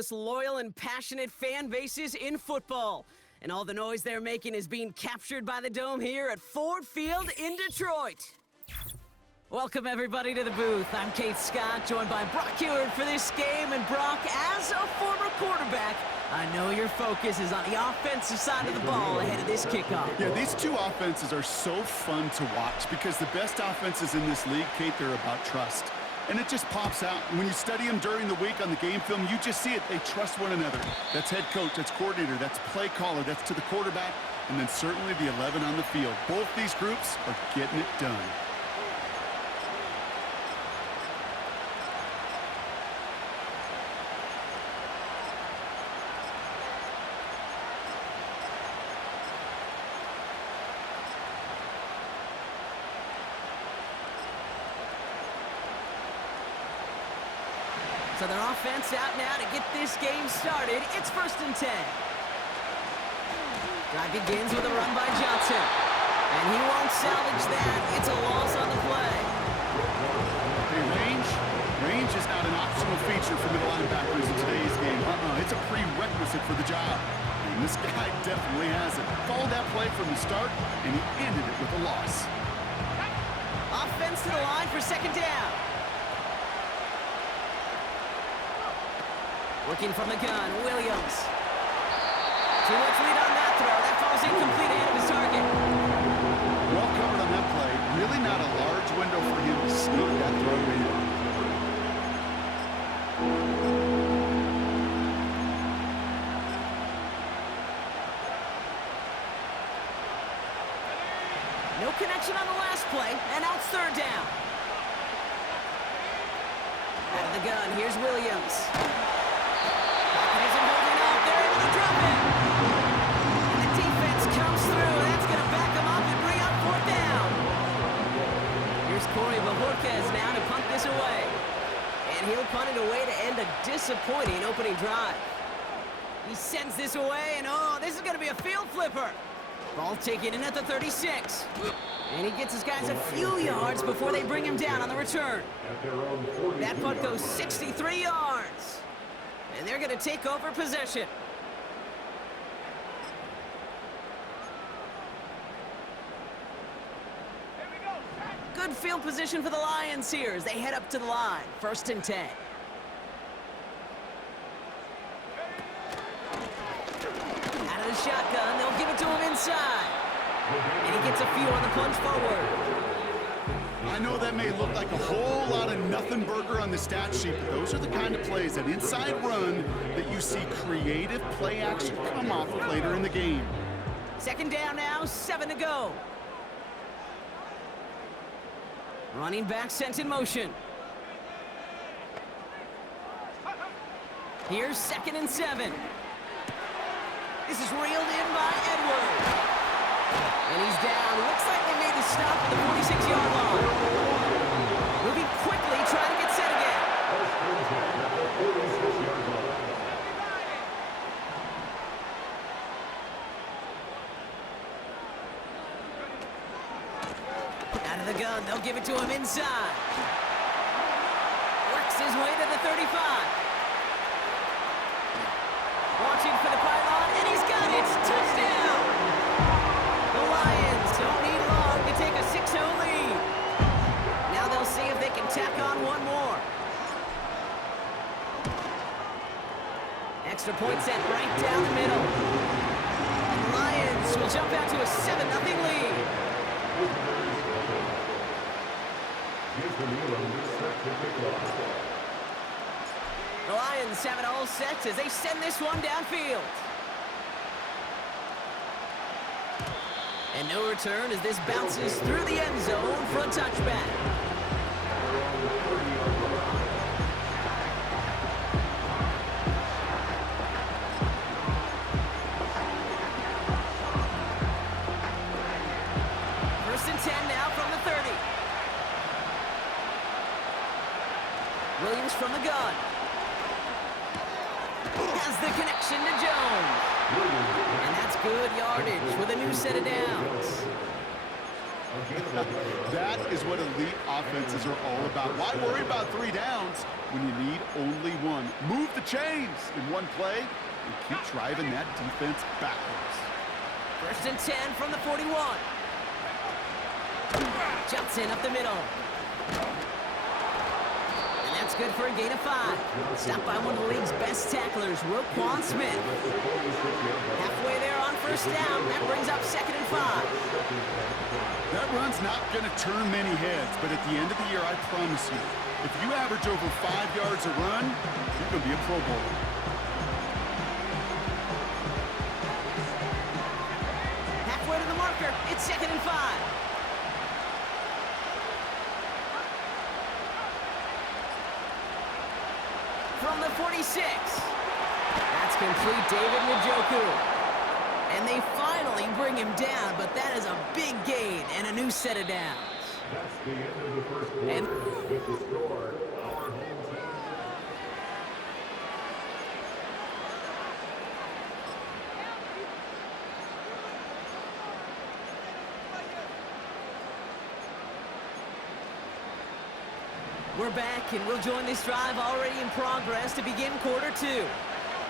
most loyal and passionate fan bases in football. And all the noise they're making is being captured by the Dome here at Ford Field in Detroit. Welcome, everybody, to the booth. I'm Kate Scott, joined by Brock Huard for this game. And Brock, as a former quarterback, I know your focus is on the offensive side of the ball ahead of this kickoff. Yeah, these two offenses are so fun to watch because the best offenses in this league, Kate, they're about trust. And it just pops out. When you study them during the week on the game film, you just see it. They trust one another. That's head coach, that's coordinator, that's play caller, that's to the quarterback, and then certainly the 11 on the field. Both these groups are getting it done. So their offense out now to get this game started. It's 1st and 10. Drive begins with a run by Johnson. And he won't salvage that. It's a loss on the play. Hey, range is not an optional feature for middle linebackers in today's game. It's a prerequisite for the job. And this guy definitely has it. Followed that play from the start, and he ended it with a loss. Offense to the line for 2nd down. Working from the gun, Williams. Too much lead on that throw. That falls incomplete ahead of his target. Well covered on that play. Really not a large window for him to sneak that throw in. No connection on the last play, and now it's 3rd down. Out of the gun, here's Williams. Corey Bajorquez now to punt this away. And he'll punt it away to end a disappointing opening drive. He sends this away, and oh, this is going to be a field flipper. Ball taken in at the 36. And he gets his guys a few yards before they bring him down on the return. That punt goes 63 yards. And they're going to take over possession. Good field position for the Lions here as they head up to the line. 1st and 10. Out of the shotgun, they'll give it to him inside. And he gets a few on the plunge forward. I know that may look like a whole lot of nothing burger on the stat sheet, but those are the kind of plays, that inside run, that you see creative play action come off of later in the game. 2nd down now, 7 to go. Running back sent in motion. Here's 2nd and 7. This is reeled in by Edwards. And he's down. Looks like they made the stop at the 46-yard line. Moving quickly, trying to get set again. Out of the gun, they'll give it to him inside. Works his way to the 35. Watching for the pylon, and he's got it! Touchdown! The Lions don't need long to take a 6-0 lead. Now they'll see if they can tack on one more. Extra point set right down the middle. And the Lions will jump out to a 7-0 lead. The Lions have it all set as they send this one downfield. And no return as this bounces through the end zone for a touchback. First and 10 now from the 30. Williams from the gun. Has the connection to Jones. And that's good yardage with a new set of downs. That is what elite offenses are all about. Why worry about 3 downs when you need only one? Move the chains in one play and keep driving that defense backwards. 1st and 10 from the 41. Johnson up the middle. And that's good for a gain of 5. Stopped by one of the league's best tacklers, Roquan Smith. Halfway there on 1st down. That brings up 2nd and 5. That run's not going to turn many heads, but at the end of the year, I promise you, if you average over 5 yards a run, you're going to be a Pro Bowler. Halfway to the marker. It's 2nd and 5. From the 46. That's complete, David Njoku. And they finally bring him down, but that is a big gain and a new set of downs. That's the end of the first quarter. And with the score, our home team. we're back, and we'll join this drive already in progress to begin quarter 2.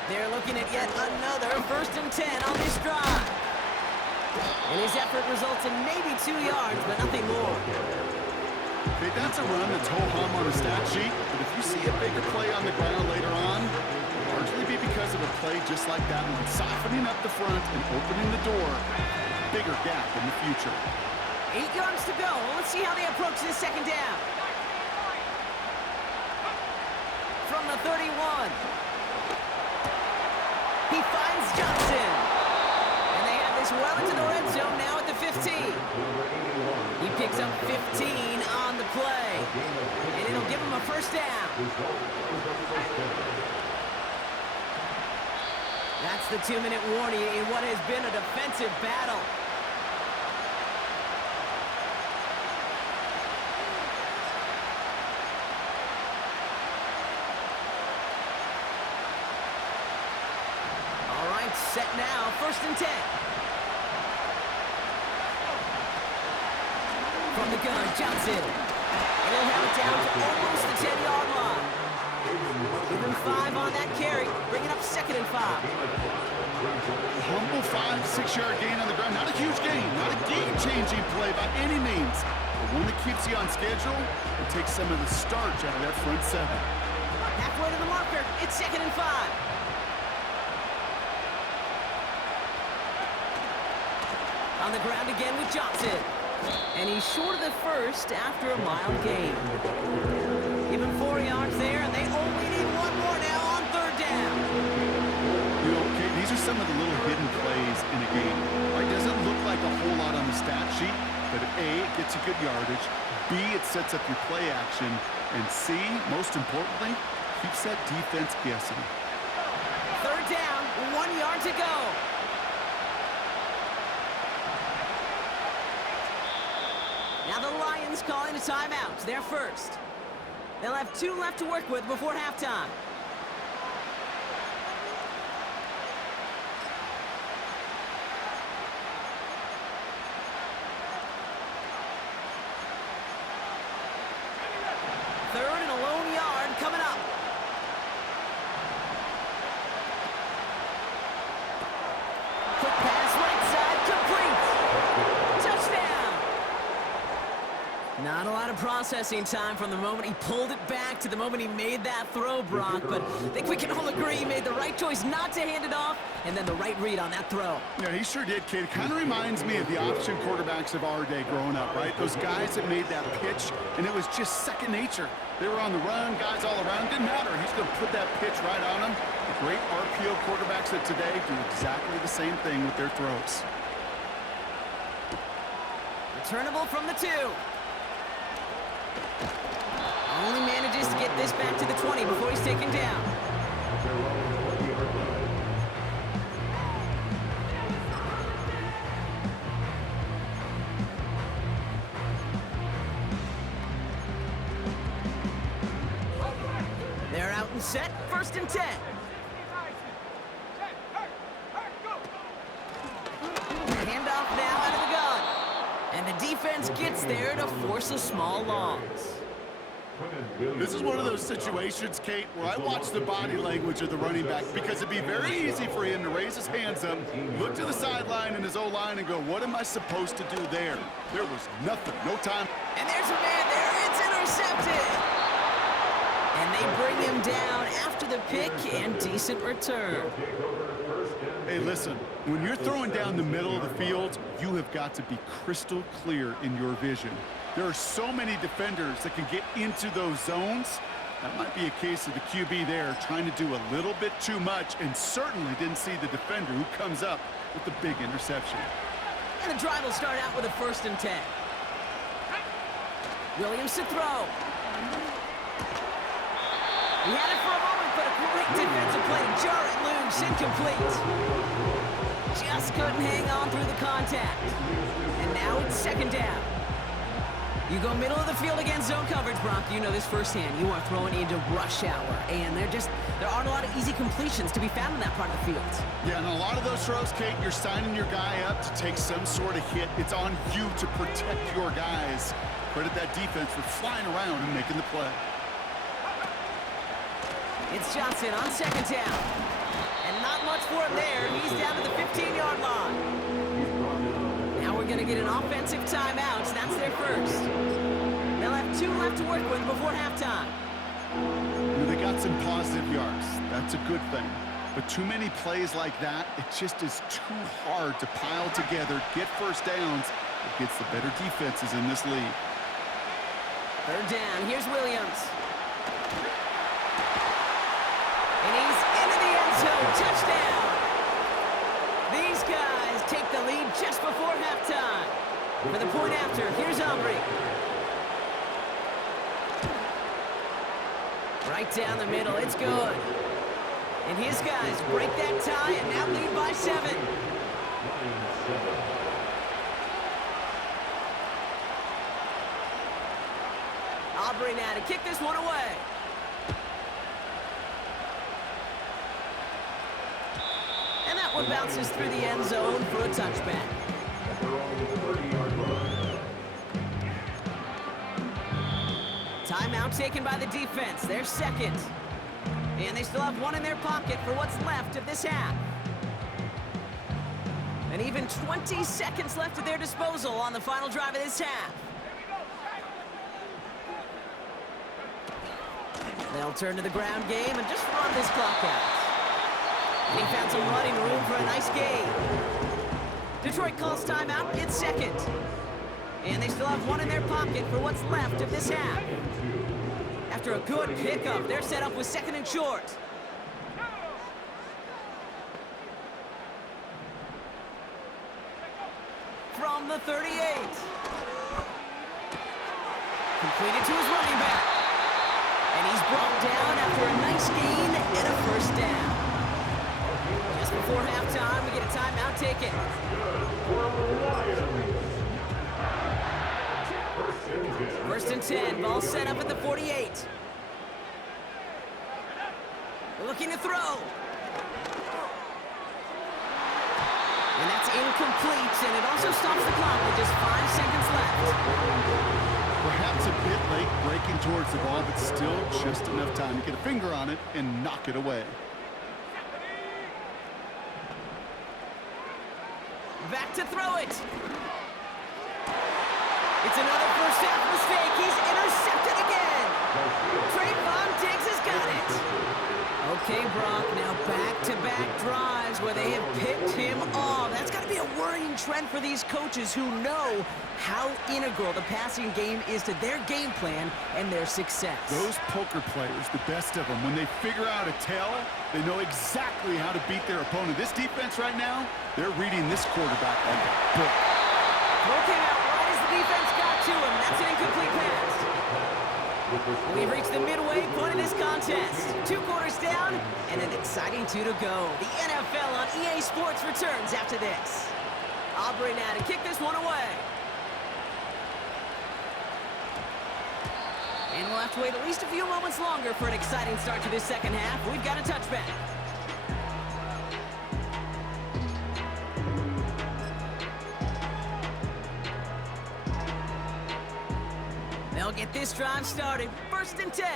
They're looking at yet another 1st and 10 on this drive. And his effort results in maybe 2 yards, but nothing more. Okay, that's a run that's ho-hum on a stat sheet, but if you see a bigger play on the ground later on, it'll largely be because of a play just like that one, softening up the front and opening the door, bigger gap in the future. 8 yards to go. Let's see how they approach this 2nd down. From the 31. He finds Johnson. And they have this well into the red zone now at the 15. He picks up 15 on the play. And it'll give him a 1st down. That's the 2-minute warning in what has been a defensive battle. Set now, 1st and 10. From the gun, Johnson. And he'll have it down to almost the 10-yard line. Give him 5 on that carry, bringing up 2nd and 5. Humble 5-6-yard gain on the ground. Not a huge gain, not a game-changing play by any means, but one that keeps you on schedule and takes some of the starch out of that front 7. Halfway to the marker, it's 2nd and 5. On the ground again with Johnson. And he's short of the 1st after a mild gain. Give him 4 yards there, and they only need 1 more now on 3rd down. You know, okay, these are some of the little hidden plays in a game. Right, doesn't look like a whole lot on the stat sheet, but A, it gets you good yardage. B, it sets up your play action. And C, most importantly, keeps that defense guessing. 3rd down, 1 yard to go. Now the Lions calling a timeout. They're first. They'll have 2 left to work with before halftime. Third and a lone yard coming up. Quick pass right side, complete. Touchdown. Not a lot of processing time from the moment he pulled it back to the moment he made that throw, Brock, but I think we can all agree he made the right choice not to hand it off, and then the right read on that throw. Yeah, he sure did, kid. Kind of reminds me of the option quarterbacks of our day growing up, right? Those guys that made that pitch, and it was just second nature. They were on the run, guys all around. Didn't matter. He's going to put that pitch right on them. The great RPO quarterbacks of today do exactly the same thing with their throws. Returnable from the 2. Only manages to get this back to the 20 before he's taken down. They're out and set, 1st and 10. Handoff now out of the gun. And the defense defense gets there to force a small loss. This is one of those situations, Kate, where I watch the body language of the running back because it'd be very easy for him to raise his hands up, look to the sideline and his O-line and go, what am I supposed to do there? There was nothing, no time. And there's a man there. It's intercepted. And they bring him down after the pick and decent return. Hey, listen, when you're throwing down the middle of the field, you have got to be crystal clear in your vision. There are so many defenders that can get into those zones. That might be a case of the QB there trying to do a little bit too much and certainly didn't see the defender who comes up with the big interception. And the drive will start out with a 1st and 10. Williams to throw. He had it for a moment, but a great defensive play to jar it loose, incomplete. Just couldn't hang on through the contact. And now it's 2nd down. You go middle of the field against zone coverage, Brock. You know this firsthand. You are throwing into rush hour, and there aren't a lot of easy completions to be found in that part of the field. Yeah, and a lot of those throws, Kate, you're signing your guy up to take some sort of hit. It's on you to protect your guys. Credit that defense for flying around and making the play. It's Johnson on 2nd down. And not much for him there. He's down to the 15-yard line. Now we're going to get an offensive timeout. That's their first. They'll have 2 left to work with before halftime. They got some positive yards. That's a good thing. But too many plays like that, it just is too hard to pile together, get first downs against the better defenses in this league. 3rd down. Here's Williams. And he's into the end zone. Touchdown. These guys take the lead just before halftime. For the point after, here's Aubrey. Right down the middle, it's good. And his guys break that tie and now lead by 7. Aubrey now to kick this one away. And that one bounces through the end zone for a touchback. Timeout taken by the defense. They're 2nd. And they still have 1 in their pocket for what's left of this half. And even 20 seconds left at their disposal on the final drive of this half. They'll turn to the ground game and just run this clock out. And he found some running room for a nice gain. Detroit calls timeout. It's 2nd. And they still have 1 in their pocket for what's left of this half. After a good pickup, they're set up with 2nd and short. From the 38. Completed to his running back. And he's brought down after a nice gain and a 1st down. Just before halftime, we get a timeout taken. First and 10, ball set up at the 48. Looking to throw. And that's incomplete, and it also stops the clock with just 5 seconds left. Perhaps a bit late breaking towards the ball, but still just enough time to get a finger on it and knock it away. Back to throw it. It's another first half mistake. He's intercepted again. Trayvon Diggs has got it. Okay, Brock, now back-to-back drives where they have picked him off. That's got to be a worrying trend for these coaches who know how integral the passing game is to their game plan and their success. Those poker players, the best of them, when they figure out a tell, they know exactly how to beat their opponent. This defense right now, they're reading this quarterback like a book. Throw came out right as the defense got to him. That's an incomplete pass. We've reached the midway point of this contest. 2 quarters down and an exciting 2 to go. The NFL on EA Sports returns after this. Aubrey now to kick this one away. And we'll have to wait at least a few moments longer for an exciting start to this second half. We've got a touchback. They'll get this drive started. 1st and 10.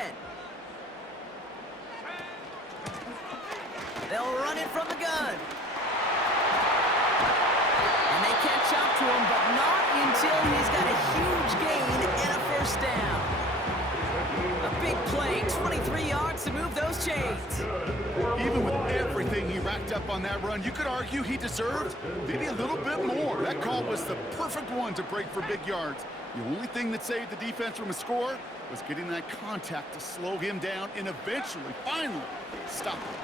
They'll run it from the gun. And they catch up to him, but not until he's got a huge gain and a 1st down. A big play, 23 yards to move those chains. Even with everything he racked up on that run, you could argue he deserved maybe a little bit more. That call was the perfect one to break for big yards. The only thing that saved the defense from a score was getting that contact to slow him down and eventually, finally, stop him.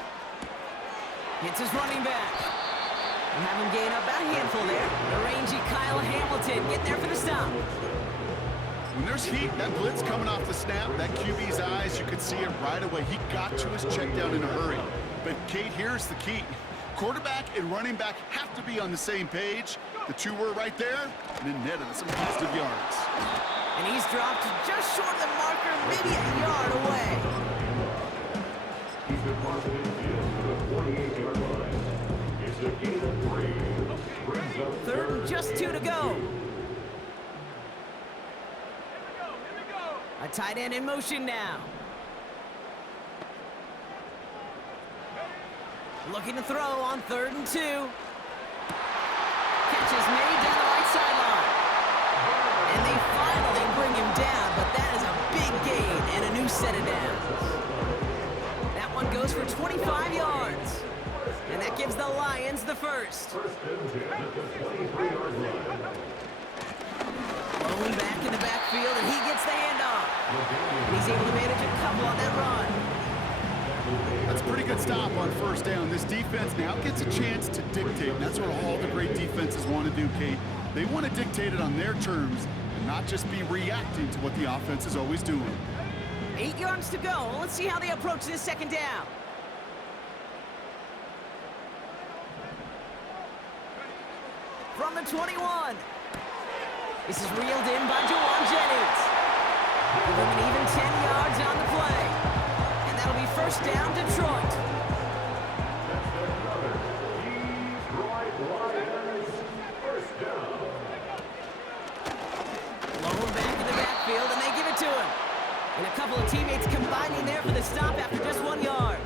Hits his running back. We'll have him gain up about a handful there. The rangy Kyle Hamilton getting there for the stop. When there's heat, that blitz coming off the snap, that QB's eyes, you could see it right away. He got to his check down in a hurry. But, Kate, here's the key. Quarterback and running back have to be on the same page. The two were right there, and then netted some positive yards. And he's dropped just short of the marker, maybe a yard away. He's deposited into the 48-yard line. It's a gain of 3. Brings up 3rd and just 2 to go. A tight end in motion now. Looking to throw on 3rd and 2. Catch is made down the right sideline. And they finally bring him down, but that is a big gain and a new set of downs. That one goes for 25 yards. And that gives the Lions the 1st. 1st and 10 at the 23-yard line. Lone back in the backfield, and he gets the handoff. And he's able to manage a couple on that run. That's a pretty good stop on 1st down. This defense now gets a chance to dictate. And that's what all the great defenses want to do, Kate. They want to dictate it on their terms and not just be reacting to what the offense is always doing. 8 yards to go. Let's see how they approach this 2nd down. From the 21. This is reeled in by Jawan Jennings. Give him an even 10 yards on the play. And that'll be 1st down, Detroit. Detroit Lions. 1st down. Lone back in the backfield, and they give it to him. And a couple of teammates combining there for the stop after just 1 yard.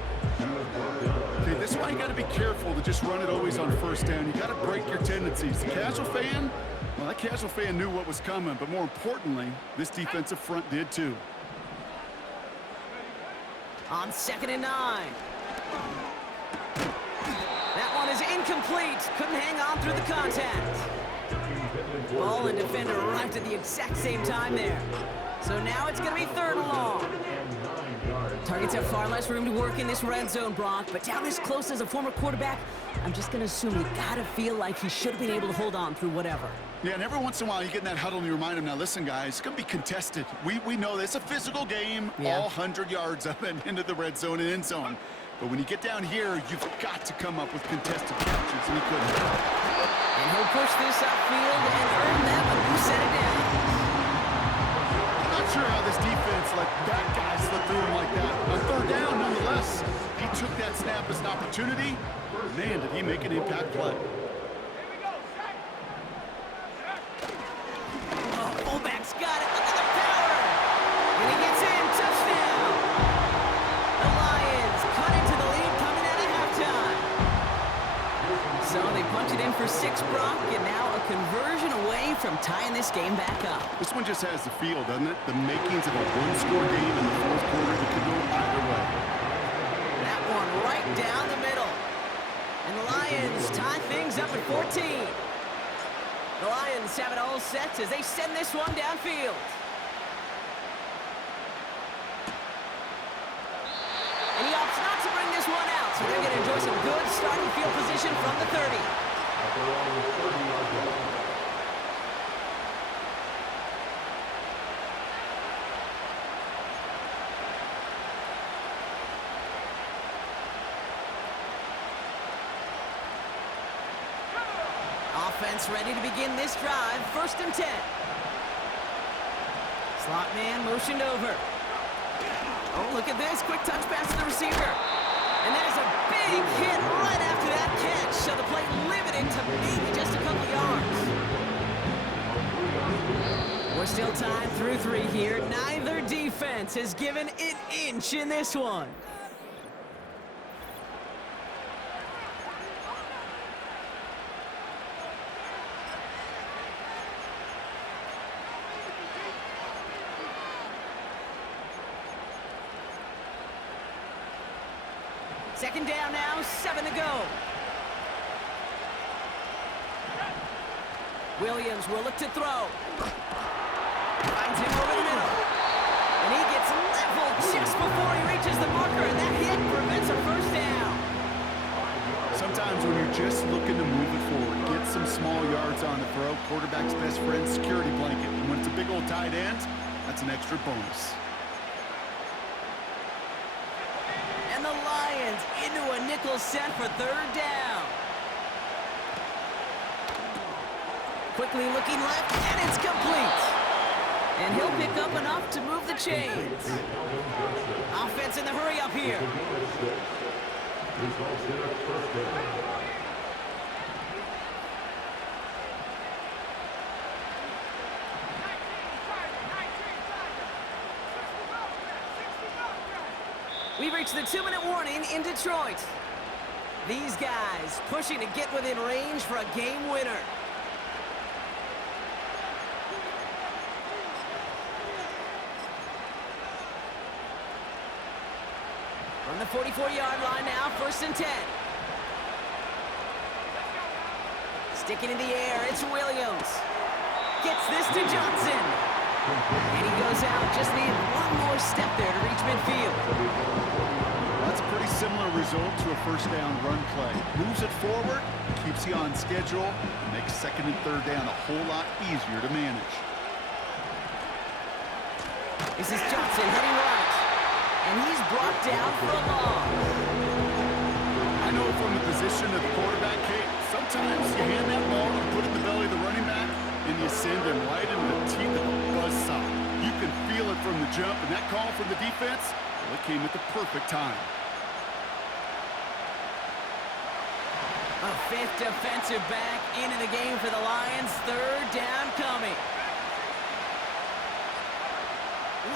Okay, this is why you got to be careful to just run it always on 1st down. You got to break your tendencies. The casual fan, well, that casual fan knew what was coming, but more importantly, this defensive front did too. On 2nd and 9. That one is incomplete. Couldn't hang on through the contact. Ball and defender arrived at the exact same time there. So now it's going to be 3rd and long. Targets have far less room to work in this red zone, Brock, but down this close as a former quarterback, I'm just going to assume you got to feel like he should have been able to hold on through whatever. Yeah, and every once in a while you get in that huddle and you remind him, now listen guys, it's going to be contested. We know this, a physical game, Yeah. all 100 yards up and into the red zone and end zone. But when you get down here, you've got to come up with contested catches, and he couldn't. And he'll push this upfield and earn them a new set of downs. I'm not sure how this defense let that guy slip through him like that. On 3rd down, nonetheless, he took that snap as an opportunity. Man, did he make an impact play. Oh, fullback's got it. Look at the power. And he gets in. Touchdown. The Lions cut into the lead coming out of halftime. So they punch it in for 6, Brock, and now a conversion away from tying this game back up. This one just has the feel, doesn't it? The makings of a one-score game in the 4th quarter that could go either way. That one right down the middle. And the Lions tie things up at 14. The Lions have it all set as they send this one downfield. And he opts not to bring this one out, so they're going to enjoy some good starting field position from the 30. At their own 30-yard line. Offense ready to begin this drive. 1st and 10. Slot man motioned over. Oh, look at this. Quick touch pass to the receiver. And there's a big hit right after that catch. So the play limited to maybe just a couple yards. We're still tied through 3 here. Neither defense has given an inch in this one. Second down now, 7 to go. Williams will look to throw. Finds him over the middle. And he gets leveled just before he reaches the marker, and that hit prevents a first down. Sometimes when you're just looking to move it forward, get some small yards on the throw, quarterback's best friend, security blanket. And when it's a big old tight end, that's an extra bonus. And the Lions into a nickel set for third down. Quickly looking left, and it's complete. And he'll pick up enough to move the chains. Offense in the hurry up here. Results in a first down. We've reached the 2-minute warning in Detroit. These guys pushing to get within range for a game winner. From the 44-yard line now, 1st and 10. Sticking in the air, it's Williams. Gets this to Johnson. And he goes out, just needed one more step there to reach midfield. That's a pretty similar result to a first down run play. Moves it forward, keeps you on schedule, and makes 2nd and 3rd down a whole lot easier to manage. This is Johnson heading right. And he's brought down for a loss. I know from the position of the quarterback, Kate, sometimes you hand that ball and put it in the belly of the running back, and you send him right into the teeth of a buzzsaw. You can feel it from the jump, and that call from the defense, well, it came at the perfect time. A 5th defensive back into the game for the Lions. 3rd down coming.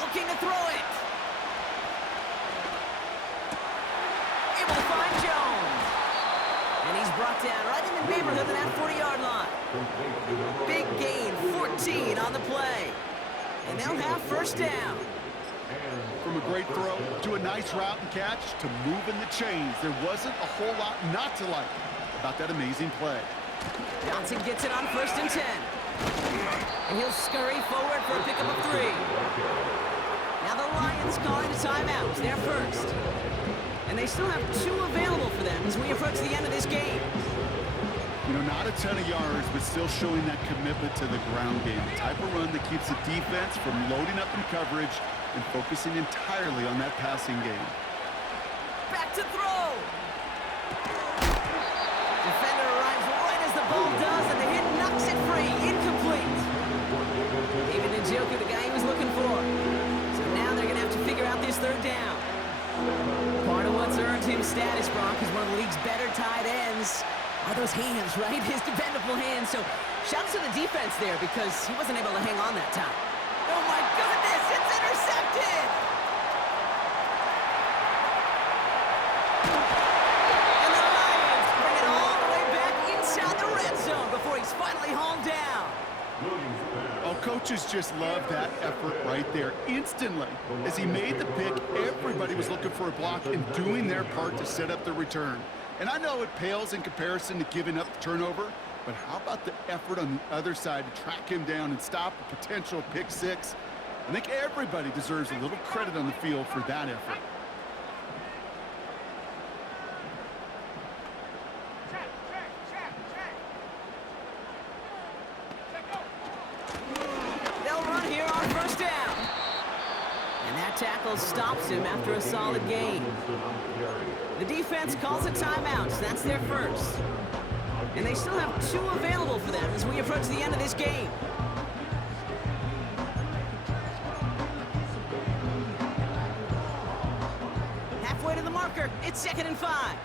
Looking to throw it. Able to find Jones. And he's brought down right in the neighborhood of that 40-yard line. Big gain, 14 on the play. And they'll have 1st down. From a great throw to a nice route and catch to moving the chains, there wasn't a whole lot not to like about that amazing play. Johnson gets it on 1st and 10. And he'll scurry forward for a pickup of 3. Now the Lions calling a timeout. They're first. And they still have 2 available for them as we approach the end of this game. You know, not a ton of yards, but still showing that commitment to the ground game. The type of run that keeps the defense from loading up in coverage and focusing entirely on that passing game. Back to throw. Defender arrives right as the ball does, and the hit knocks it free. Incomplete. David Njoku, the guy he was looking for. So now they're going to have to figure out this 3rd down. Part of what's earned him status, Brock, is one of the league's better tight ends. Are those hands, right? His dependable hands. So shouts to the defense there because he wasn't able to hang on that time. Oh, my goodness, it's intercepted! And the Lions bring it all the way back inside the red zone before he's finally hauled down. Oh, coaches just love that effort right there. Instantly, as he made the pick, everybody was looking for a block and doing their part to set up the return. And I know it pales in comparison to giving up the turnover, but how about the effort on the other side to track him down and stop a potential pick 6? I think everybody deserves a little credit on the field for that effort. They'll run here on 1st down. And that tackle stops him after a solid gain. The defense calls a timeout, so that's their 1st. And they still have 2 available for them as we approach the end of this game. Halfway to the marker, it's 2nd and 5.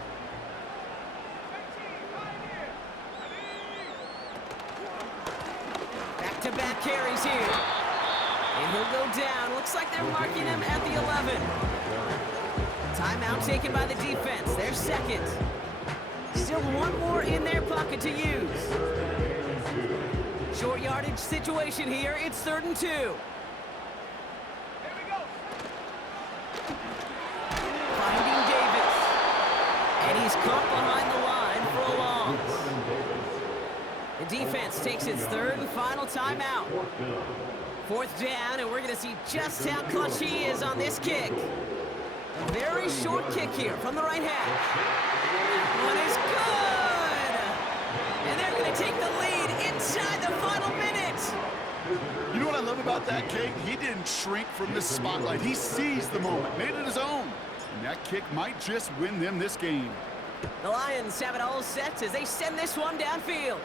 Back-to-back carries here. And he'll go down. Looks like they're marking him at the 11. Timeout taken by the defense. Their second. Still one more in their pocket to use. Short yardage situation here. It's 3rd and 2. Finding Davis. And he's caught behind the line for a loss. The defense takes its 3rd and final timeout. 4th down, and we're going to see just how clutch he is on this kick. A very short kick here from the right hash. That one is good! And they're going to take the lead inside the final minute. You know what I love about that, Kate? He didn't shrink from the spotlight. He seized the moment, made it his own. And that kick might just win them this game. The Lions have it all set as they send this one downfield.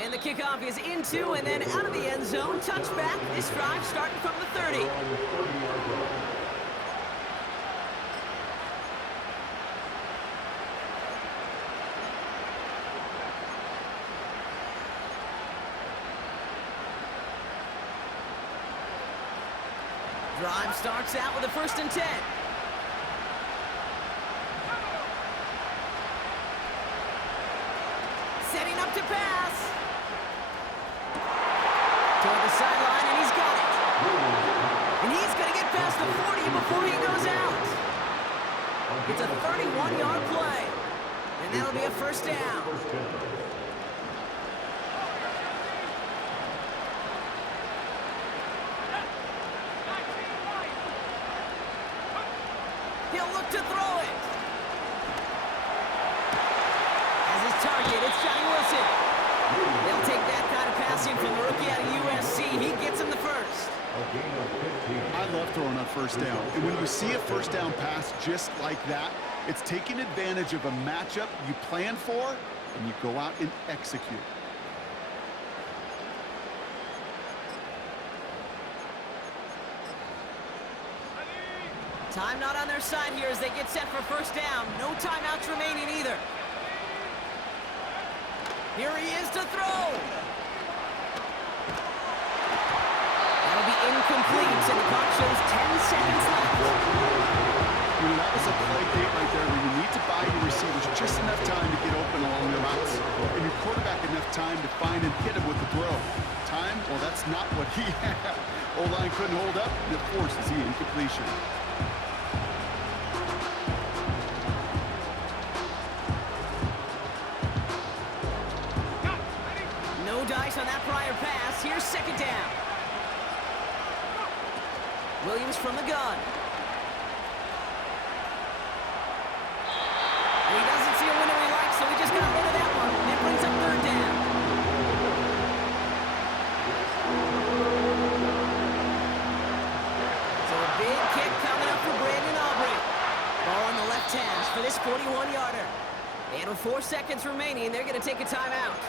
And the kickoff is into and then out of the end zone. Touchback. This drive starting from the 30. Drive starts out with a 1st and 10. Setting up to pass. Toward the sideline, and he's got it. And he's going to get past the 40 before he goes out. It's a 31-yard play. And that'll be a 1st down. He'll look to throw it. As his target, it's Johnny Wilson. They'll take that kind of passing from the rookie out of USC. He gets him the 1st. I love throwing on 1st down. And when you see a 1st down pass just like that, it's taking advantage of a matchup you plan for, and you go out and execute. Time not on their side here as they get set for 1st down. No timeouts remaining either. Here he is to throw. That'll be incomplete, and the clock shows 10 seconds left. That was a play gate right there where you need to buy your receivers just enough time to get open along their routes, and your quarterback enough time to find and hit him with the throw. Time? Well, that's not what he had. O-line couldn't hold up, and it forces the incompletion. No dice on that prior pass. Here's 2nd down. Williams from the gun. And he doesn't see a window he likes, so he just got rid of that one. It brings up 3rd down. So a big kick coming up for Brandon Aubrey. Ball on the left hash for this 41-yarder. And with 4 seconds remaining, they're going to take a timeout.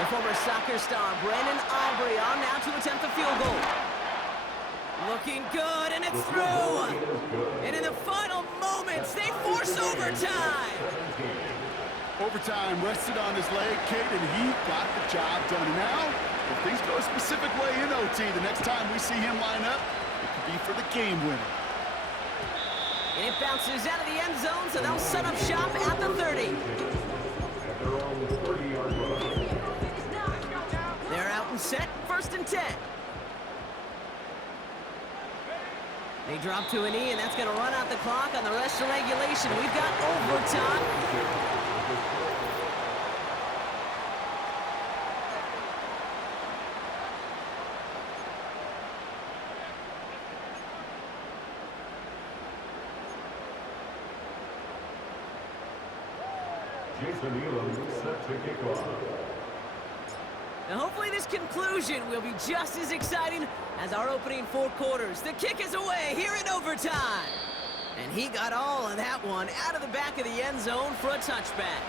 The former soccer star, Brandon Aubrey, on now to attempt the field goal. Looking good, and it's through. And in the final moments, they force overtime. Overtime rested on his leg, Kate, and he got the job done. And now, if things go a specific way in OT, the next time we see him line up, it could be for the game winner. And it bounces out of the end zone, so they'll set up shop at the 30. They're out and set, 1st and 10. They drop to a knee, and that's going to run out the clock on the rest of regulation. We've got overtime. Jason Elam set to kick off. Now hopefully this conclusion will be just as exciting as our opening 4 quarters. The kick is away here in overtime. And he got all of that one out of the back of the end zone for a touchback.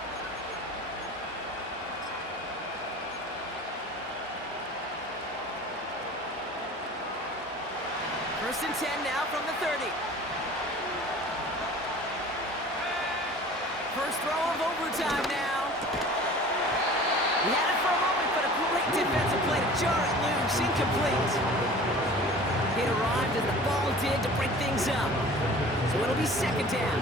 First and 10 now from the 30. First throw of overtime now. He had it for a moment, but a great defensive play to jar it loose. Incomplete. It arrived as the ball did to break things up. So it'll be second down.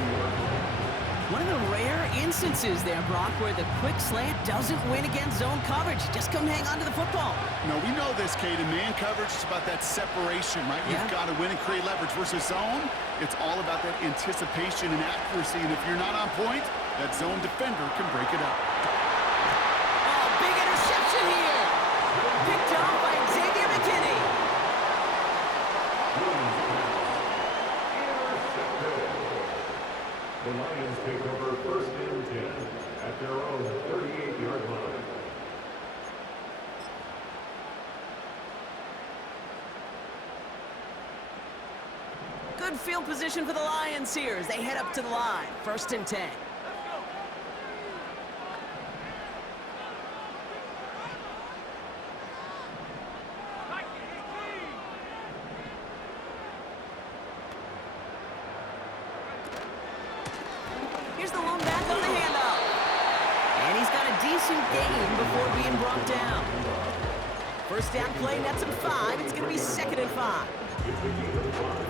One of the rare instances there, Brock, where the quick slant doesn't win against zone coverage. Just come hang on to the football. No, we know this, Kate. In man coverage, it's about that separation, right? Yeah. You've got to win and create leverage versus zone. It's all about that anticipation and accuracy. And if you're not on point, that zone defender can break it up. Oh, big interception here. Picked off by Xavier McKinney. The Lions take over first and 10 at their own 38-yard line. Good field position for the Lions here as they head up to the line. First and 10. Here's the lone back on the handoff. And he's got a decent gain before being brought down. First down play, nets him 5. It's going to be second and 5.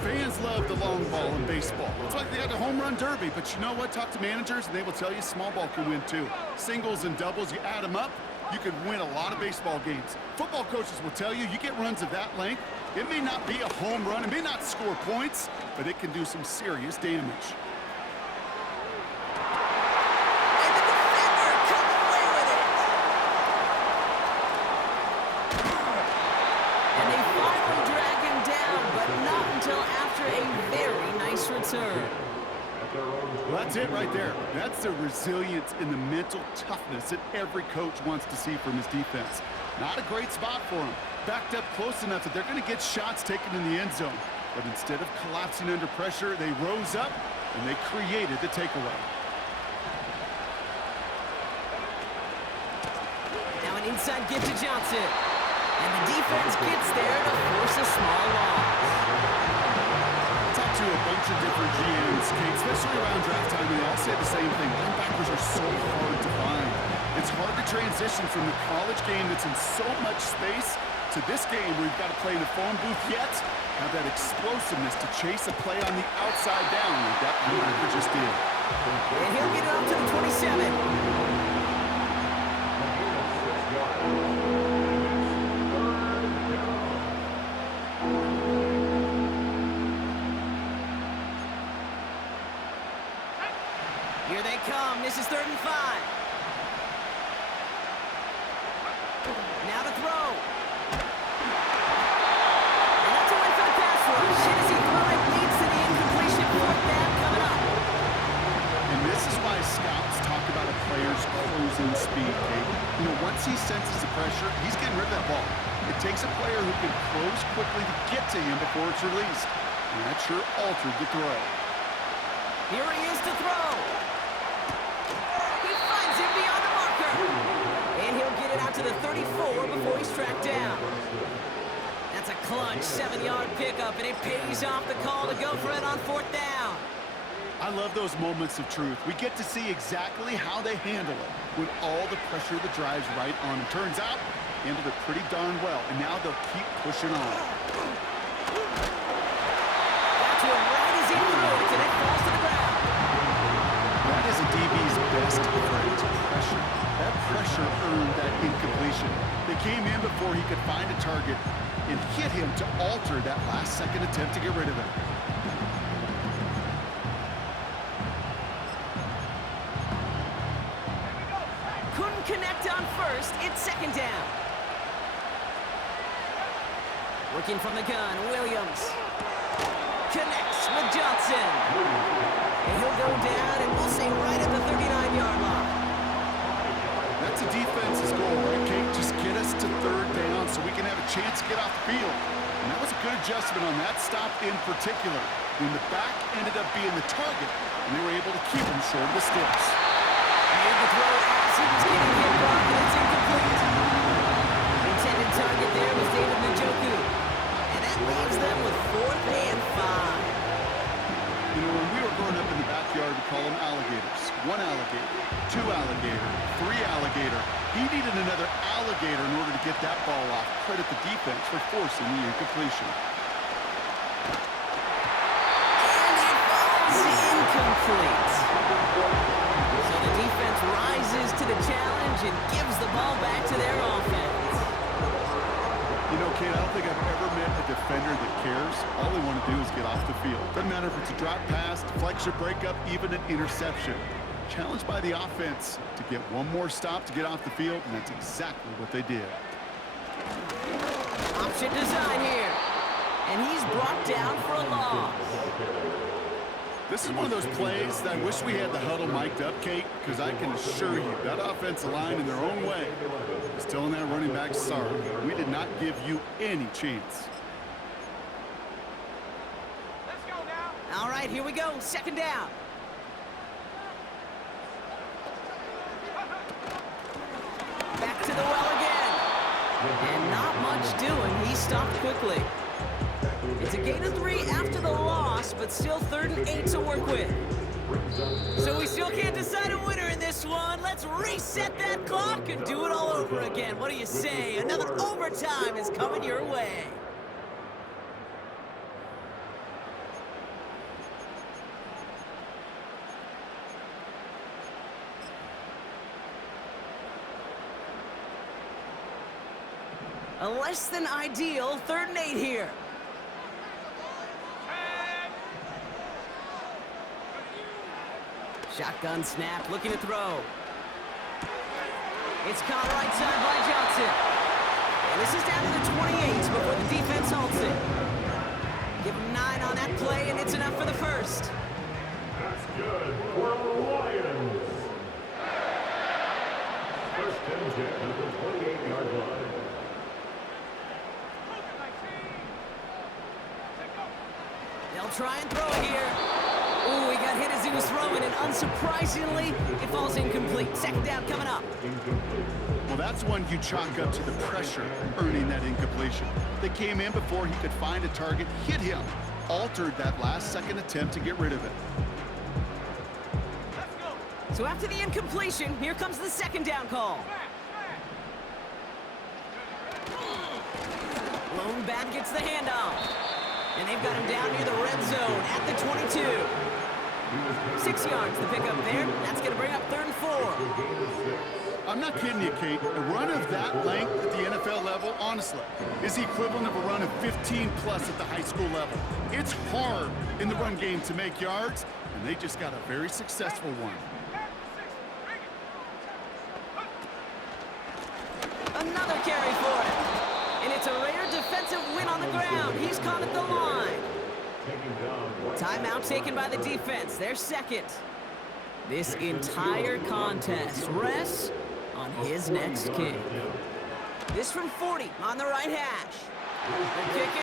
Fans love the long ball in baseball. It's like they got the home run derby, but you know what? Talk to managers, and they will tell you small ball can win too. Singles and doubles, you add them up, you can win a lot of baseball games. Football coaches will tell you, you get runs of that length, it may not be a home run, it may not score points, but it can do some serious damage. And the defender comes away with it. And they finally drag him down, but not until after a very nice return. Well, that's it right there. That's the resilience and the mental toughness that every coach wants to see from his defense. Not a great spot for him. Backed up close enough that they're going to get shots taken in the end zone. But instead of collapsing under pressure, they rose up and they created the takeaway. Now an inside give to Johnson. And the defense gets there to force a small loss. Talked to a bunch of different GMs, Kate, especially around draft time, and they all say the same thing. Linebackers are so hard to find. It's hard to transition from the college game that's in so much space to this game where you've got to play in a phone booth yet have that explosiveness to chase a play on the outside down like that linebacker just did. And he'll get it up to the 27. Here they come. This is 3rd and 5. Now to throw. And that's a win for the pass rush. And as he threw it, leads to the incompletion. 4th down coming up. And this is why scouts talk about a player's closing speed, Kate. You know, once he senses the pressure, he's getting rid of that ball. It takes a player who can close quickly to get to him before it's released. And that sure altered the throw. Here he is to throw. He finds him beyond the marker. And he'll get it out to the 34 before he's tracked down. That's a clutch 7-yard pickup, and it pays off the call to go for it on 4th down. I love those moments of truth. We get to see exactly how they handle it with all the pressure that drives right on them. Turns out, handled it pretty darn well, and now they'll keep pushing on. Got to him right as he threw it, and it falls to the ground. That is a DB's best friend, pressure. That pressure earned that incompletion. They came in before he could find a target and hit him to alter that last-second attempt to get rid of him. Couldn't connect on 1st. It's 2nd down. Working from the gun, Williams. Connects with Johnson. And he'll go down, and we'll say right at the 39-yard line. That's a defense's goal, right, Kate? Just get us to 3rd down so we can have a chance to get off the field. And that was a good adjustment on that stop in particular, when the back ended up being the target, and they were able to keep him short of the sticks. Made the throw as he was getting hit, Brock, and it's incomplete. The intended target there was David Njoku. And that leaves them with 4th and 5. You know, when we were growing up in the backyard, we call them alligators. 1 alligator, 2 alligator, 3 alligator. He needed another alligator in order to get that ball off. Credit the defense for forcing the incompletion. And it falls incomplete. So the defense rises to the challenge and gives the ball back to their offense. You know, Kate, I don't think I've ever met a defender that cares. All they want to do is get off the field. Doesn't matter if it's a drop pass, deflection, breakup, even an interception. Challenged by the offense to get one more stop to get off the field, and that's exactly what they did. Option design here. And he's brought down for a loss. This is one of those plays that I wish we had the huddle mic'd up, Kate, because I can assure you that offensive line in their own way is telling that running back, sorry, we did not give you any chance. Let's go now. All right, here we go. Second down. Back to the well again. And not much doing. He stopped quickly. It's a gain of 3 after the loss, but still 3rd and 8 to work with. So we still can't decide a winner in this one. Let's reset that clock and do it all over again. What do you say? Another overtime is coming your way. A less than ideal 3rd and 8 here. Shotgun snap, looking to throw. It's caught right side by Johnson. And this is down to the 28 before the defense halts it. Give him 9 on that play, and it's enough for the first. That's good for the Lions. First and 10 at the 28-yard line. They'll try and throw it here. Ooh, he got hit as he was throwing, and unsurprisingly, it falls incomplete. Second down coming up. Well, that's one you chalk up to the pressure earning that incompletion. They came in before he could find a target, hit him, altered that last-second attempt to get rid of it. So after the incompletion, here comes the second down call. Lone back gets the handoff. And they've got him down near the red zone at the 22. 6 yards the pickup there. That's going to bring up 3rd and 4. I'm not kidding you, Kate. A run of that length at the NFL level, honestly, is the equivalent of a run of 15-plus at the high school level. It's hard in the run game to make yards, and they just got a very successful one. Another carry for him. And it's a rare defensive win on the ground. He's caught at the line. Timeout taken by the defense. Their second. This entire contest rests on his next kick. This from 40 on the right hash. The kick